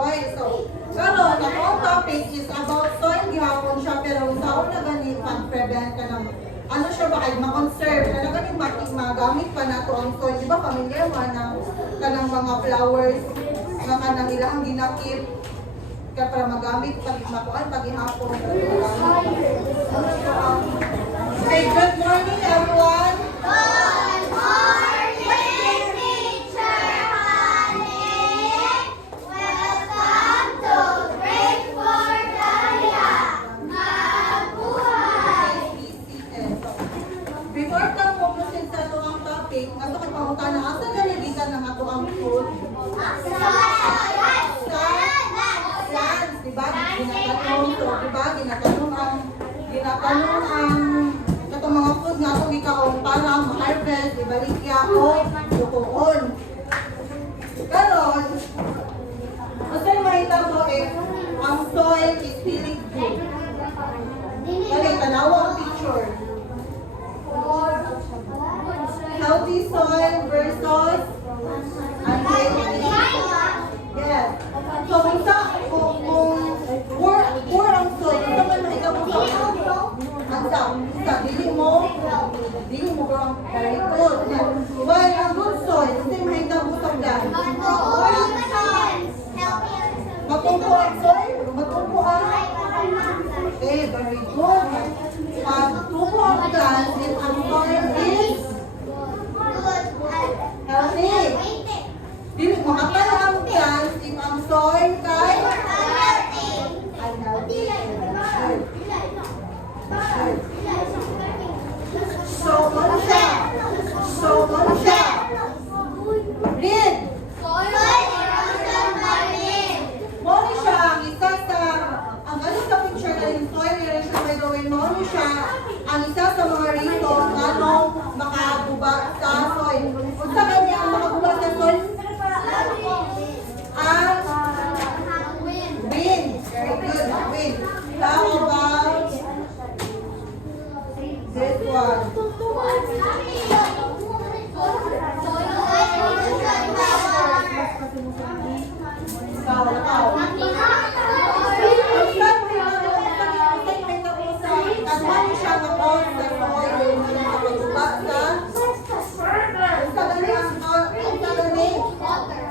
soil. So, karon ang topic is about soil gihapon siya pero sao na gani pag-prevent ka ng ano siya ba ay ma-conserve na gani magamit pa nato ang soil. Di ba familiar mo ng kanang mga flowers nga kanang ilang ginakip ka para magamit pag makuan pag ihapon. Okay, good morning everyone. Good morning, Teacher Honey. Welcome to Grade 4 Dahlia. Mabuhay! Before ka mo proceed sa ito ang topic, ato kay pangutana, asa ganilisan ng ato ang food? Plants, diba? Ginatanong, so diba? Ginatanong ang itong mga food nga itong ikaon para ma-harvest, ibalikya o bukuon. Pero, basta yung makita mo ang soil is feeling good. Kaya tanawa ang picture. Healthy soil versus unhealthy. Yes. So, kung poor ang soil, ito man makita mo sa dili mo ba ang very good. While ang good soil, hindi makita mo sa dyan. Matumpo ang soil? Matumpo ang? Okay, very good. Matumpo ang dyan, if ang soil is healthy. Dili makapala ang dyan, if ang soil kay unhealthy. So, ano siya? Read! Moni siya, ang isa sa, ang ano sa picture na yung soil nila siya may gawin, moni siya, ang isa sa mga reason anong makaguba sa soil. Kung sa kanya ang makaguba sa soil, ang wind. Very good, wind. How about this one?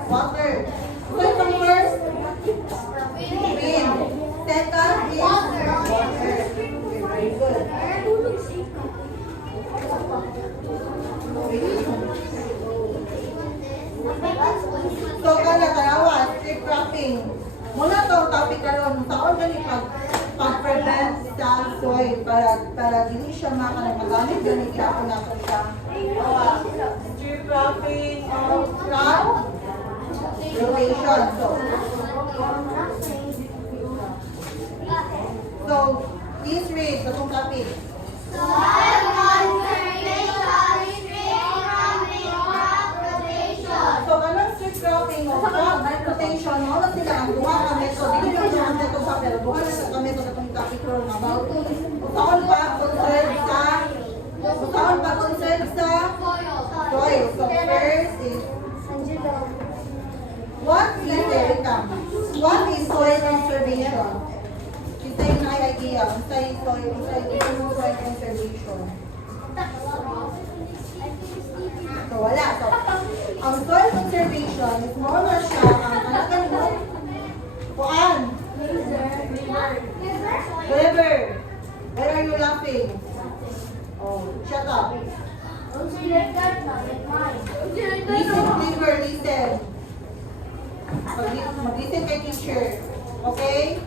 Water. So itong first, wind. Second is water. Very good. So kaya karawan, stick cropping. Muna itong topic karon taon gani pag-prevent sa soil para dili siya magamit gani siya kung nato siya. Stick cropping of crop rotation. So please read itong topic. Soil conservation, tree cropping, crop rotation. So, anong strip cropping o crop rotation, no? Na sila ang duha ka method. Hindi nyo siya ang method sa pero duha na sa method na itong topic ko about. Saan pa conserve sa soil. So, first is what is soil conservation? Isa yung idea. Isa yung soil conservation. So, wala. So, ang soil conservation is more na siya ang talagang kuan. River. Why are you laughing? Oh, shut up. Listen, River, listen. Mag-listen kay teacher. Okay?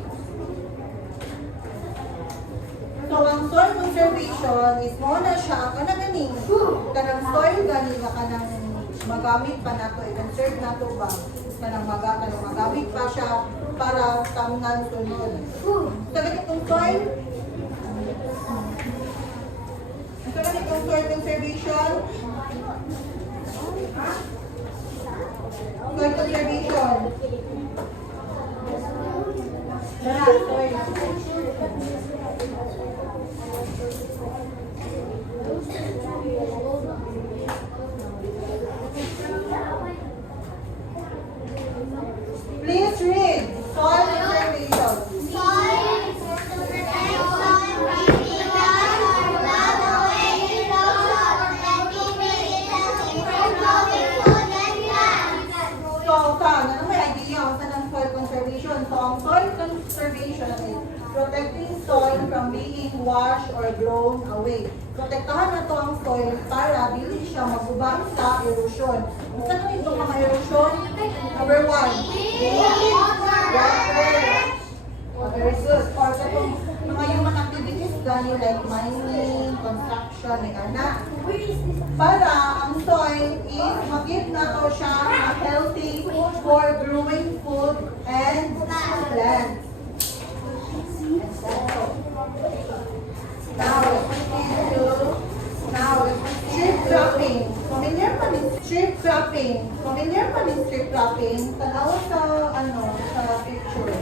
So, ang soil conservation is mo na siya kanang soil ganing na kanang magamit pa nato, i-conserve nato ba? Kanang magamit pa siya para tamnan sunod. So, ganitong soil? So, ganitong soil conservation? Soil conservation. Soil. Please read. conservation is protecting soil from being washed or blown away. Protektahan na to ang soil para dili siya magubang sa erosion. Kung saan nito mga erosion? Number 1, water. Oh, very good. Or katong mga human activities gani like mining, construction, like ana. Para ang soil is mag-give na to siya a healthy for growing food and plants. Now, strip cropping. Familiar pa ni strip cropping. Familiar pa ni strip cropping. Tanaw sa sa picture.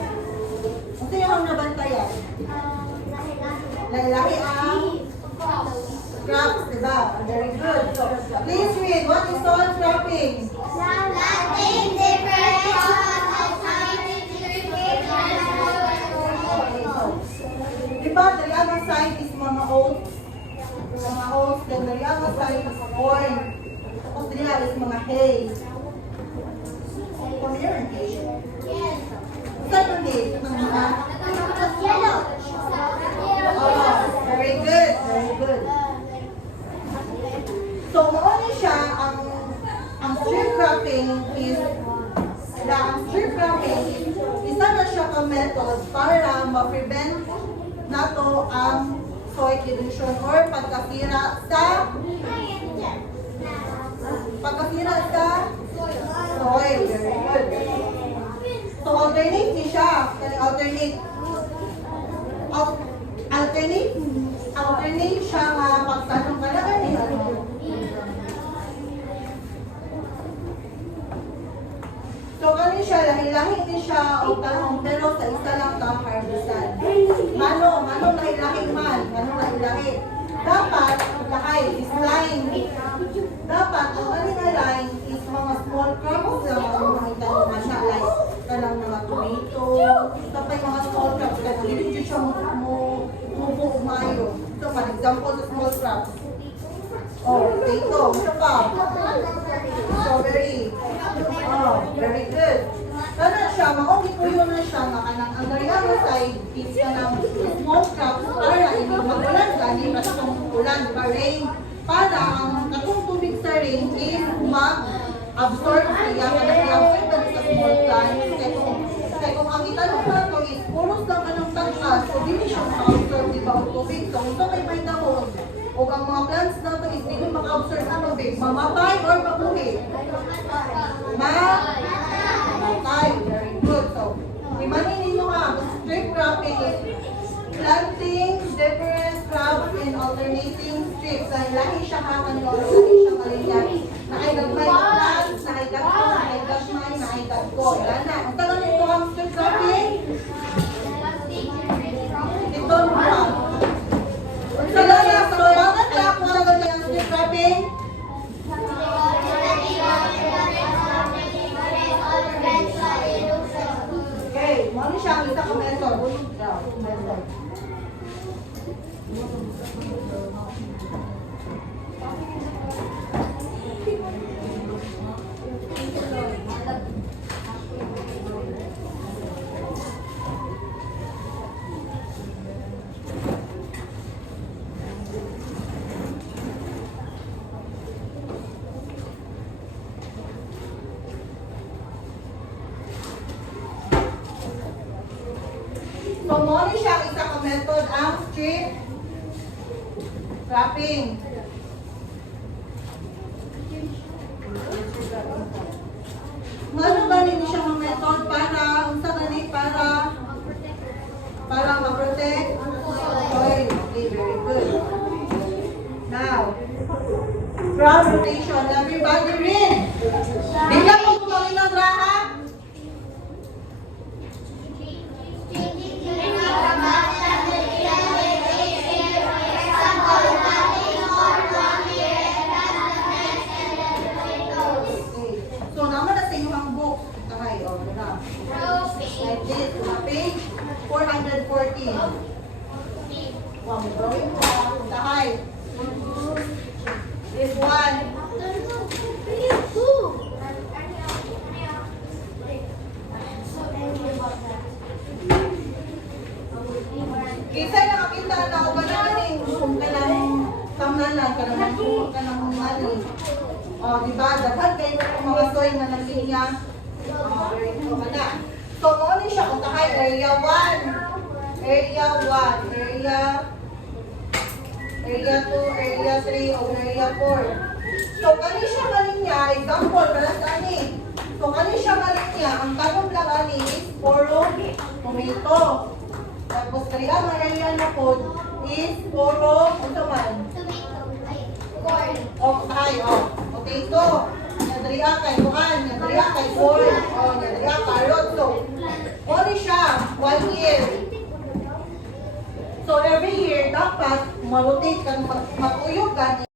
Ito yung nabantayan. Lahi ang crops, diba? Very good. So, please read. What is soil cropping? Planting different crops of Diba, the other side is mga oats. Mga oats, then the other side is corn. Tapos diba is mga hay. Familiar ang hay? Saan yung hay? Ng mga... Oh, very good, very good. So, mauna siya, ang strip cropping is, isa na siya ka method para ma-prevent nato ang soil erosion or pagkasira sa soil. Very good. So, alternate ni siya. Alternate siya nga pagtanong ka na gani. So, kani siya, lahi-lahi ni siya o tanong, pero sa isa lang ka harvestan. Mano lahi-lahi man, Dapat, lahay, is line. Dapat, ang kani nga line is mga small crops lang ang mga itanungan na, like, kanang mga tomato, tapay mga small crops, kaya hindi siya mubo umayo. So, for example, the small crops. Oh, potato, ito pa. Strawberry. Oh, very good. Kana siya, makukuyo na siya, makanang ang gariano side is kanang small crops para hindi magulan gani katong ulan, rain, para ang katong tubig sa rain is mag-absorb siya, mag-absorb na sa small plants. Kaya kung ang itanong na ito is puros lang anong tangkas, so hindi siya mag-absorb di ba ang tubig. So, ito may dahon. O ang mga plants na ito is hindi mag-absorb ng tubig, mamatay or mabuhi. Mamatay. Very good. So, imanin ninyo ha, strip cropping is planting different crops in alternating strips. Dahil lahi siya ha, kanila lahi siya kalinya. Nakaidag-may plants, nakaidag-ko, nakaidag-may, nakaidag-ko. Yan na. Ang tagal nito ang strip cropping? Ito naman. Ang tagal na, sa kawangan na ako tagal na ang strip cropping? Okay, mo siya ang isa ka method. Method. So, mo siya ang isa ka method ang strip cropping. Ano ba nito siya ang method para unsa gani para ma-protect soil? Okay, very good. Now, crop rotation. Everybody read. Bigla mo kumawin ng raha. So, naman na sa inyo ang book. Takay, o, na. Like this, page 414. Wow, drawing po. Takay. This one. di ba? Dapat kayo ng mga soy na ng linya. Ito ka na. So, mo siya kung takay area 1. Area 1. Area 2, area 3, o area 4. So, kani siya malinya, example, para sa ani. So, kani siya malinya, ang tanong lang ani is puro tomato. Tapos, kaya ang area na po is puro, ano man? Tomato. Ay, corn. Potato. Nadriya kay kuan, nadriya kay corn, nadriya carrot. So, ano siya? 1 year. So, every year, dapat ma-rotate kang matuyog ka